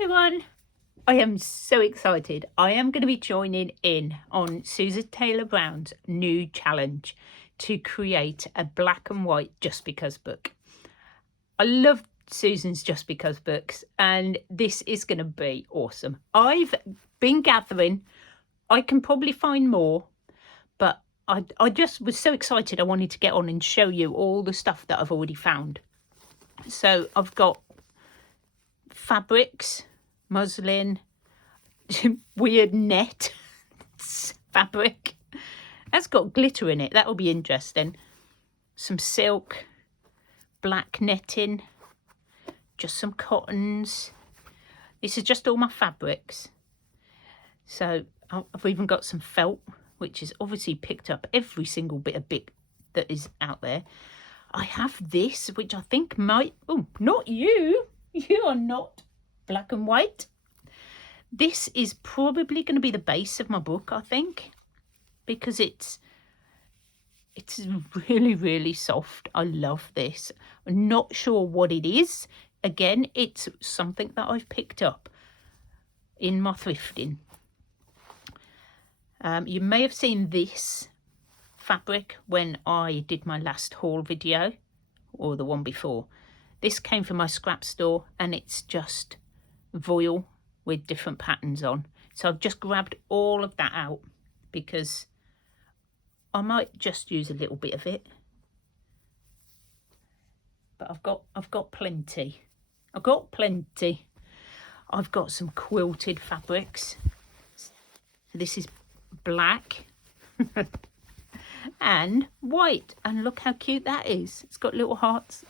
everyone, I am so excited. I am going to be joining in on Susan Taylor Brown's new challenge to create a black and white Just Because book. I love Susan's Just Because books and this is going to be awesome. I've been gathering, I can probably find more, but I just was so excited I wanted to get on and show you all the stuff that I've already found. So I've got fabrics, muslin, weird net fabric. That's got glitter in it. That'll be interesting. Some silk, black netting, just some cottons. This is just all my fabrics. So I've even got some felt, which is obviously picked up every single bit of bit that is out there. I have this, which I think might, oh, not you. You are not black and white. This is probably going to be the base of my book, I think, because it's really, really soft. I love this. I'm not sure what it is. Again, it's something that I've picked up in my thrifting. You may have seen this fabric when I did my last haul video, or the one before. This came from my scrap store and it's just voile with different patterns on. So I've just grabbed all of that out because I might just use a little bit of it. But I've got plenty. I've got plenty. I've got some quilted fabrics. So this is black and white, and look how cute that is. It's got little hearts.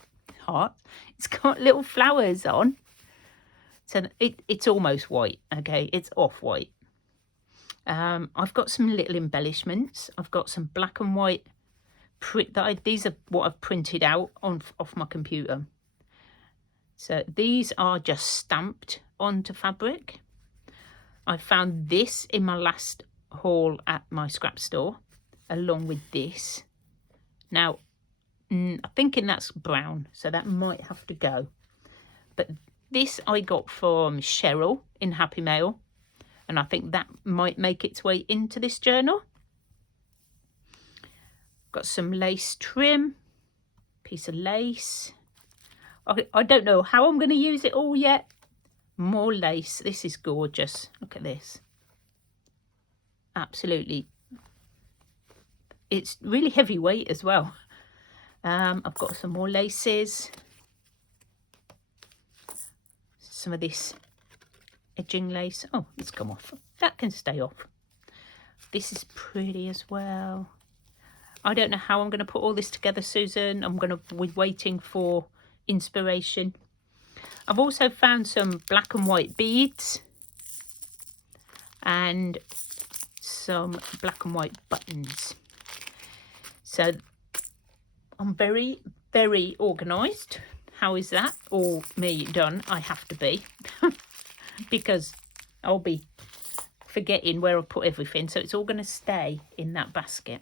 It's got little flowers on. So it's almost white, okay? It's off-white. I've got some little embellishments. I've got some black and white print. These are what I've printed out off my computer. So these are just stamped onto fabric. I found this in my last haul at my scrap store, along with this. Now, I'm thinking that's brown, so that might have to go. But this I got from Cheryl in Happy Mail, and I think that might make its way into this journal. Got some lace trim, piece of lace. I don't know how I'm going to use it all yet. More lace. This is gorgeous. Look at this. Absolutely. It's really heavyweight as well. I've got some more laces. Some of this edging lace. Oh, it's come off. That can stay off. This is pretty as well. I don't know how I'm going to put all this together, Susan. I'm going to be waiting for inspiration. I've also found some black and white beads and some black and white buttons. So I'm very, very organised. How is that? All me done. I have to be because I'll be forgetting where I've put everything. So it's all going to stay in that basket.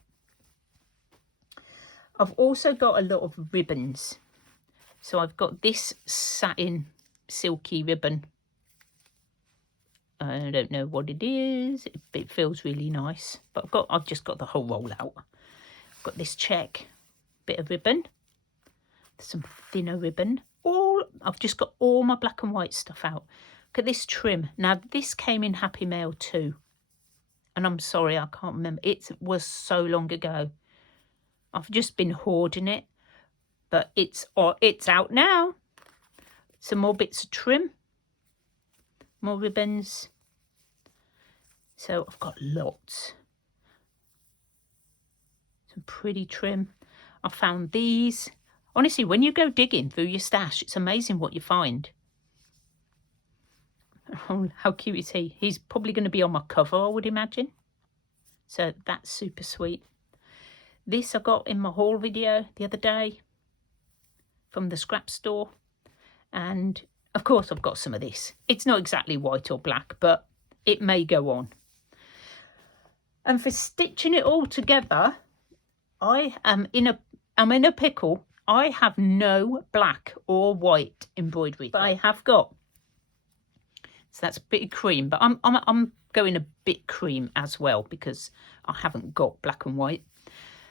I've also got a lot of ribbons. So I've got this satin silky ribbon. I don't know what it is. It feels really nice. But I've just got the whole roll out. I've got this check bit of ribbon. Some thinner ribbon. I've just got all my black and white stuff out. Look at this trim. Now this came in Happy Mail too, and I'm sorry I can't remember. It was so long ago. I've just been hoarding it, but it's out now. Some more bits of trim, more ribbons. So I've got lots. Some pretty trim. I found these. Honestly, when you go digging through your stash, it's amazing what you find. Oh, how cute is he? He's probably going to be on my cover, I would imagine. So that's super sweet. This I got in my haul video the other day from the scrap store. And of course, I've got some of this. It's not exactly white or black, but it may go on. And for stitching it all together, I'm in a pickle. I have no black or white embroidery, but I have got So that's a bit of cream, but I'm going a bit cream as well because I haven't got black and white.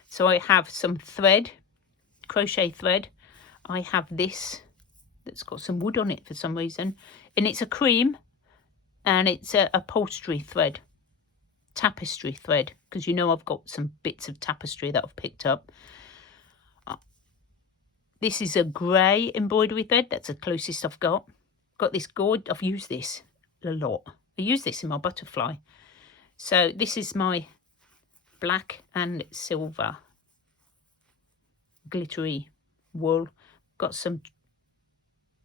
So I have some thread, crochet thread. I have this that's got some wood on it for some reason, and it's a cream, and it's a upholstery thread, tapestry thread, because you know I've got some bits of tapestry that I've picked up. This is a grey embroidery thread. That's the closest I've got. Got this gourd. I've used this a lot. I use this in my butterfly. So this is my black and silver glittery wool. Got some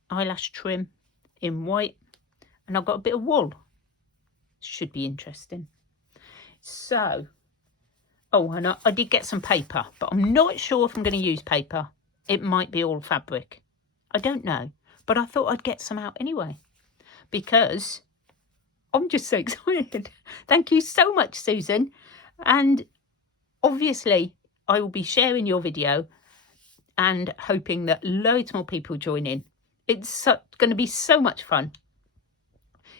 eyelash trim in white, and I've got a bit of wool. Should be interesting. So, oh, and I did get some paper, but I'm not sure if I'm going to use paper. It might be all fabric. I don't know, but I thought I'd get some out anyway because I'm just so excited. Thank you so much, Susan. And obviously, I will be sharing your video and hoping that loads more people join in. It's going to be so much fun.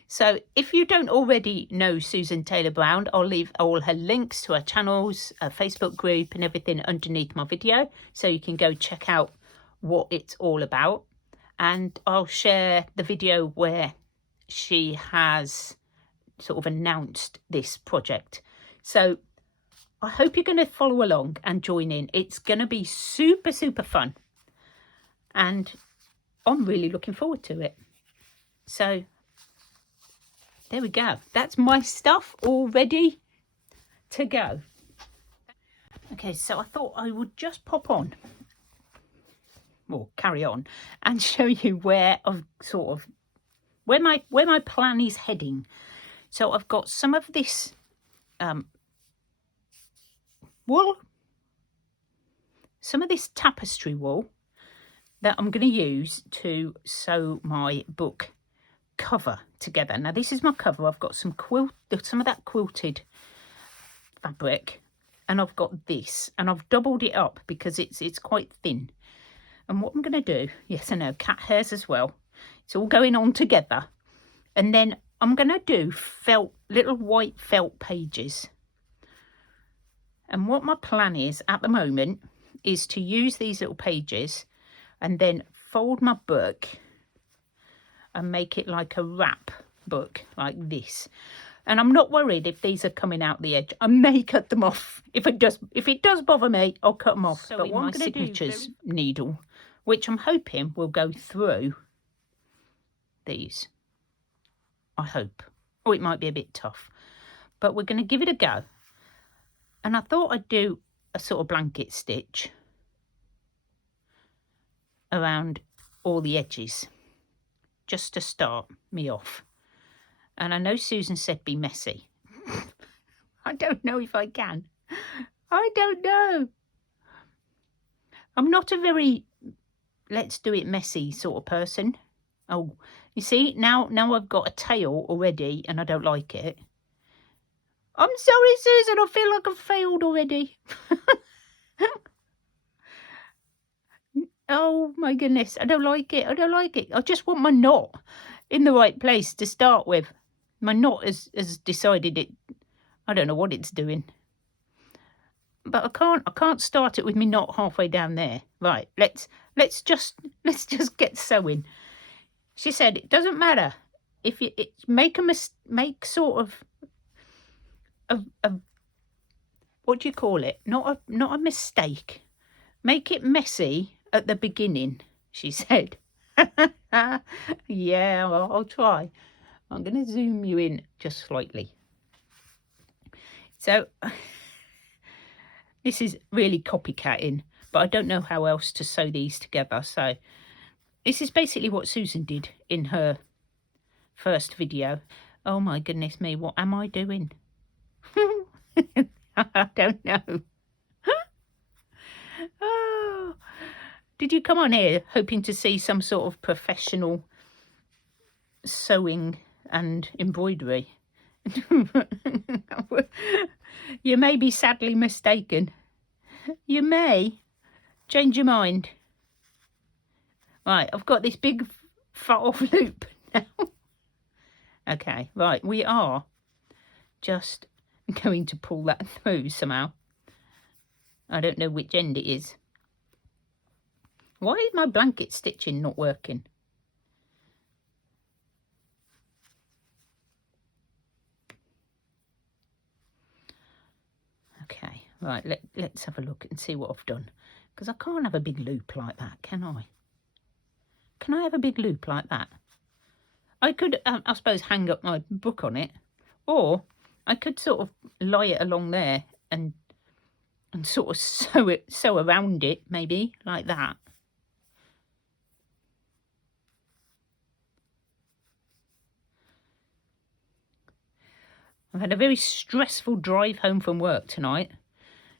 So if you don't already know Susan Taylor Brown, I'll leave all her links to her channels, her Facebook group and everything underneath my video, so you can go check out what it's all about. And I'll share the video where she has sort of announced this project. So I hope you're going to follow along and join in. It's going to be super, super fun. And I'm really looking forward to it. So there we go. That's my stuff all ready to go. Okay, so I thought I would just pop on, or carry on, and show you where I've sort of where my plan is heading. So I've got some of this wool, some of this tapestry wool that I'm going to use to sew my book cover together. Now this is my cover. I've got some of that quilted fabric, and I've got this, and I've doubled it up because it's quite thin. And what I'm going to do, yes I know, cat hairs as well, it's all going on together. And then I'm going to do little white felt pages. And what my plan is at the moment is to use these little pages and then fold my book and make it like a wrap book like this. And I'm not worried if these are coming out the edge. I may cut them off. If it does bother me, I'll cut them off. So but what my signatures needle, which I'm hoping will go through these. I hope. Oh, it might be a bit tough, but we're going to give it a go. And I thought I'd do a sort of blanket stitch around all the edges, just to start me off. And I know Susan said be messy. I don't know if I can. I don't know. I'm not a very let's do it messy sort of person. Oh, you see, now I've got a tail already and I don't like it. I'm sorry, Susan, I feel like I've failed already. Oh my goodness, I don't like it. I don't like it. I just want my knot in the right place to start with. My knot has decided it. I don't know what it's doing. But I can't start it with me knot halfway down there. Right, let's just get sewing. She said it doesn't matter if you make sort of a what do you call it? Not a mistake. Make it messy at the beginning, she said. Yeah, well, I'll try. I'm going to zoom you in just slightly. So this is really copycatting, but I don't know how else to sew these together. So this is basically what Susan did in her first video. Oh my goodness me, what am I doing? I don't know. Oh, did you come on here hoping to see some sort of professional sewing and embroidery? You may be sadly mistaken. You may change your mind. Right, I've got this big far off loop now. Okay, right, we are just going to pull that through somehow. I don't know which end it is. Why is my blanket stitching not working? Okay, right, let's have a look and see what I've done. Because I can't have a big loop like that, can I? Can I have a big loop like that? I could, I suppose, hang up my book on it. Or I could sort of lie it along there and sort of sew around it, maybe, like that. I've had a very stressful drive home from work tonight.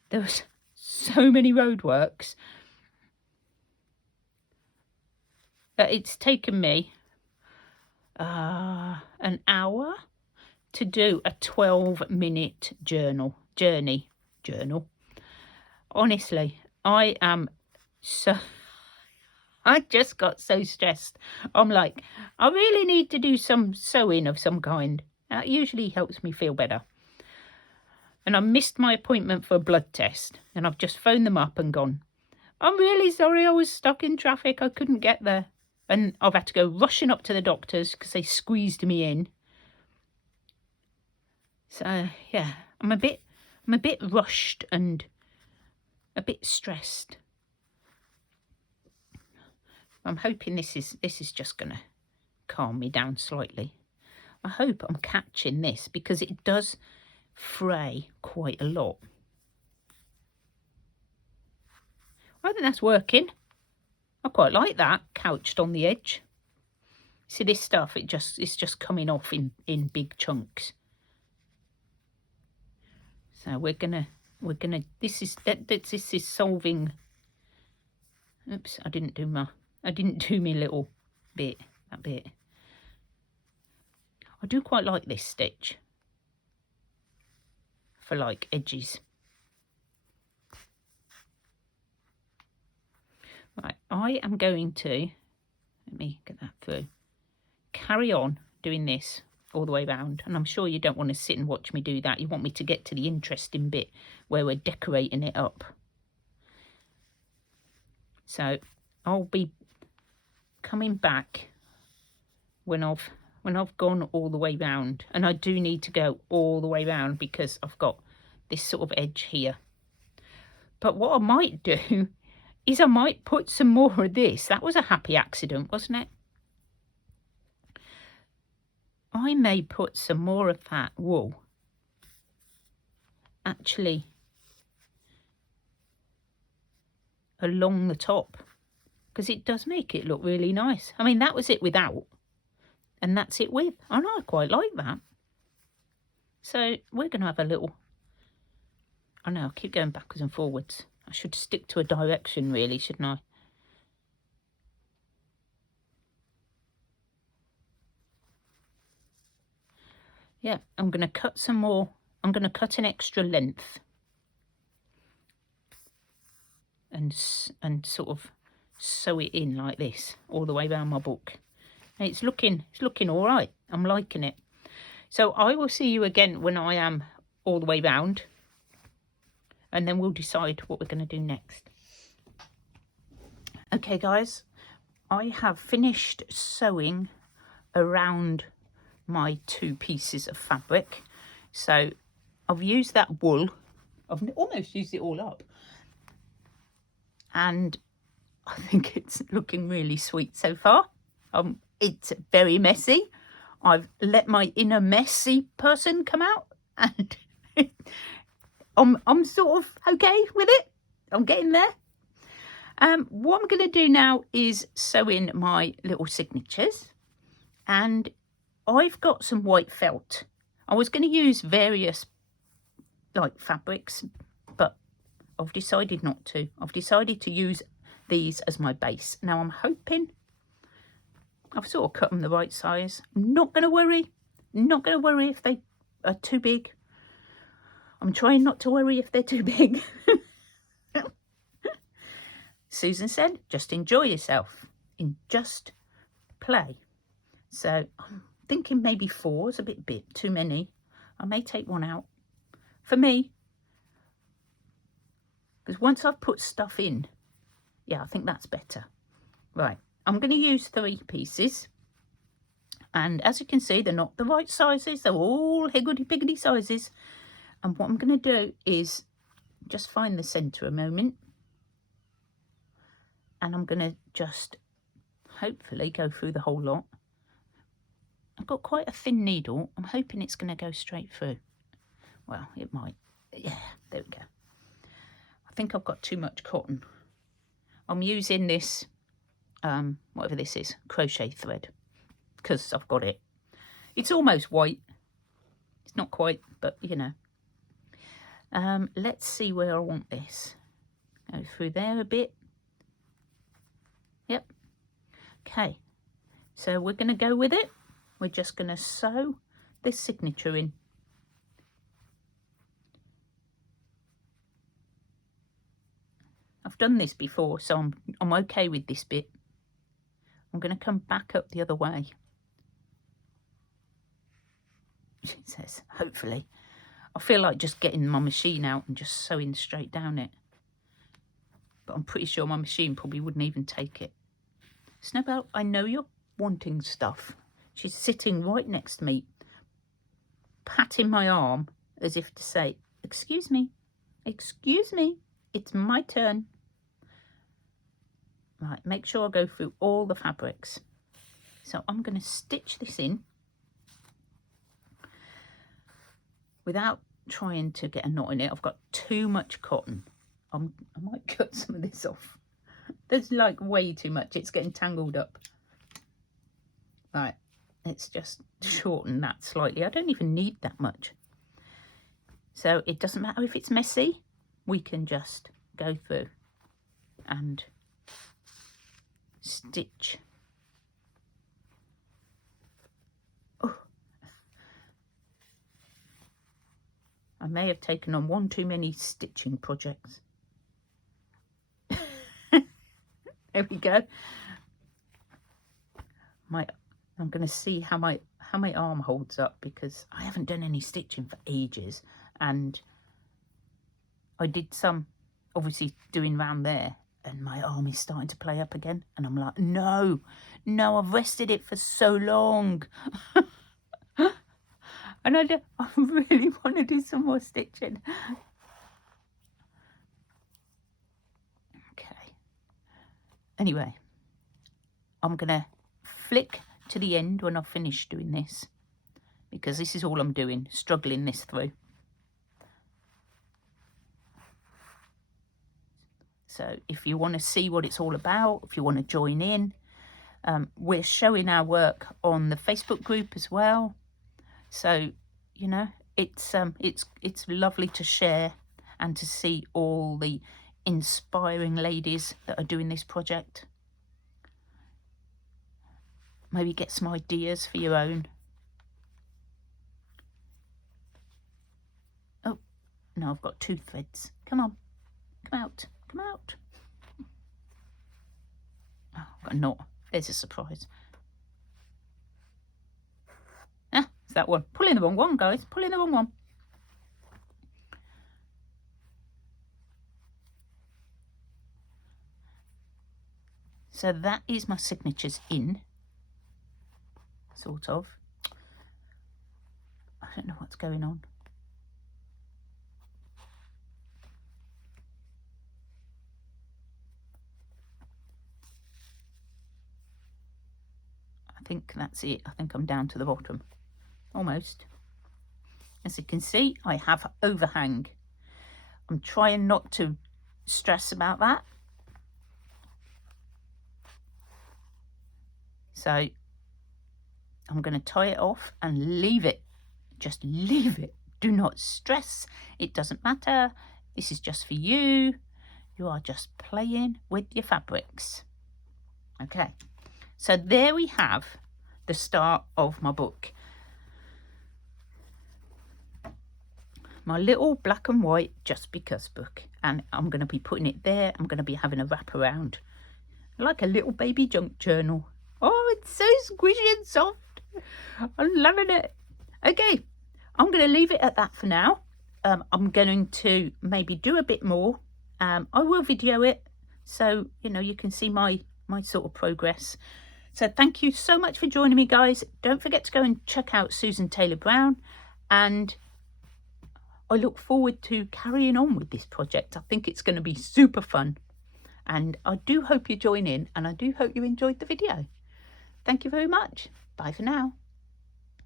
There was so many roadworks that it's taken me an hour to do a 12-minute journey. Honestly, I am so... I just got so stressed. I'm like, I really need to do some sewing of some kind. That usually helps me feel better. And I missed my appointment for a blood test. And I've just phoned them up and gone, I'm really sorry, I was stuck in traffic. I couldn't get there. And I've had to go rushing up to the doctors because they squeezed me in. So, yeah, I'm a bit rushed and a bit stressed. I'm hoping this is just going to calm me down slightly. I hope I'm catching this because it does fray quite a lot. I think that's working. I quite like that, couched on the edge. See this stuff, it's just coming off in big chunks. So we're gonna this is solving. Oops, I didn't do my little bit, that bit. I do quite like this stitch for like edges. Right, I am going to, let me get that through, carry on doing this all the way around. And I'm sure you don't want to sit and watch me do that. You want me to get to the interesting bit where we're decorating it up. So I'll be coming back when I've gone all the way round. And I do need to go all the way round because I've got this sort of edge here. But what I might do is I might put some more of this. That was a happy accident, wasn't it? I may put some more of that wool actually along the top because it does make it look really nice. I mean, that was it without and that's it with. And I quite like that. So we're going to have a little... I know, I keep going backwards and forwards. I should stick to a direction really, shouldn't I? Yeah, I'm going to cut some more. I'm going to cut an extra length. And sort of sew it in like this all the way around my book. And it's looking all right. I'm liking it. So I will see you again when I am all the way round. And then we'll decide what we're going to do next. Okay, guys. I have finished sewing around my 2 pieces of fabric. So I've used that wool. I've almost used it all up. And I think it's looking really sweet so far. It's very messy. I've let my inner messy person come out, and I'm sort of okay with it. I'm getting there. What I'm going to do now is sew in my little signatures, and I've got some white felt. I was going to use various like fabrics, but I've decided not to. I've decided to use these as my base. Now I'm hoping I've sort of cut them the right size. I'm not going to worry. Not going to worry if they are too big. I'm trying not to worry if they're too big. Susan said, just enjoy yourself and just play. So I'm thinking maybe 4 is a bit too many. I may take one out for me, because once I've put stuff in, yeah, I think that's better. Right, I'm going to use 3 pieces, and as you can see, they're not the right sizes. They're all higgledy-piggledy sizes. And what I'm going to do is just find the centre a moment, and I'm going to just hopefully go through the whole lot. I've got quite a thin needle. I'm hoping it's going to go straight through. Well, it might. Yeah, there we go. I think I've got too much cotton. I'm using this, whatever this is, crochet thread, because I've got it. It's almost white. It's not quite, but you know. Let's see where I want this. Go through there a bit. Yep. Okay. So we're going to go with it. We're just going to sew this signature in. I've done this before, so I'm okay with this bit. I'm going to come back up the other way. It says, hopefully. I feel like just getting my machine out and just sewing straight down it. But I'm pretty sure my machine probably wouldn't even take it. Snowbell, I know you're wanting stuff. She's sitting right next to me, patting my arm as if to say, excuse me, it's my turn. Right, make sure I go through all the fabrics. So I'm going to stitch this in without trying to get a knot in it. I've got too much cotton. I might cut some of this off. There's like way too much. It's getting tangled up. Right, let's just shorten that slightly. I don't even need that much. So it doesn't matter if it's messy. We can just go through and stitch. Oh. I may have taken on one too many stitching projects. There we go. I'm going to see how my arm holds up, because I haven't done any stitching for ages, and I did some obviously doing round there, and my arm is starting to play up again, and I'm like, no, I've rested it for so long. And I really want to do some more stitching. Okay. Anyway, I'm going to flick to the end when I've finished doing this, because this is all I'm doing, struggling this through. So if you want to see what it's all about, if you want to join in, we're showing our work on the Facebook group as well. So, you know, it's lovely to share and to see all the inspiring ladies that are doing this project. Maybe get some ideas for your own. Oh, no, I've got 2 threads. Come on, come out. Come out. Oh, I've got a knot. There's a surprise. Ah, it's that one. Pulling the wrong one, guys. Pulling the wrong one. So that is my signatures in. Sort of. I don't know what's going on. I think that's it. I think I'm down to the bottom. Almost. As you can see, I have overhang. I'm trying not to stress about that. So I'm going to tie it off and leave it. Just leave it. Do not stress. It doesn't matter. This is just for you. You are just playing with your fabrics. Okay. So there we have the start of my book. My little black and white Just Because book. And I'm going to be putting it there. I'm going to be having a wrap around. Like a little baby junk journal. Oh, it's so squishy and soft. I'm loving it. Okay, I'm going to leave it at that for now. I'm going to maybe do a bit more. I will video it so you can see my sort of progress. So thank you so much for joining me, guys. Don't forget to go and check out Susan Taylor Brown, and I look forward to carrying on with this project. I think it's going to be super fun, and I do hope you join in, and I do hope you enjoyed the video. Thank you very much. Bye for now.